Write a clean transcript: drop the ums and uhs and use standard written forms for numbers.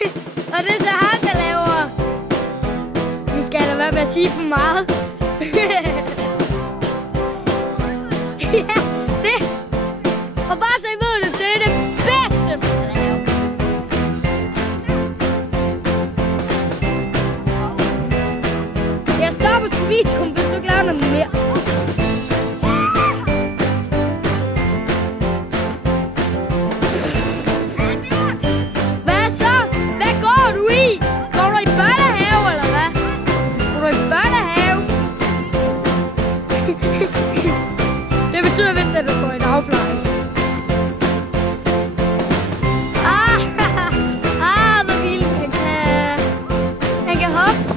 Og det er så ham, der laver. Nu skal jeg da være med at sige for meget. Ja, det. Og bare så I ved det, det er det bedste, man kan lave. Jeg stopper videoen, hvis du ikke laver noget mere. Hvad så? Hvad går du i? Går du i børnehave, eller hvad? Går du i børnehave? Det betyder vist, at du går i dagpleje. Hvor vildt. Han kan hoppe.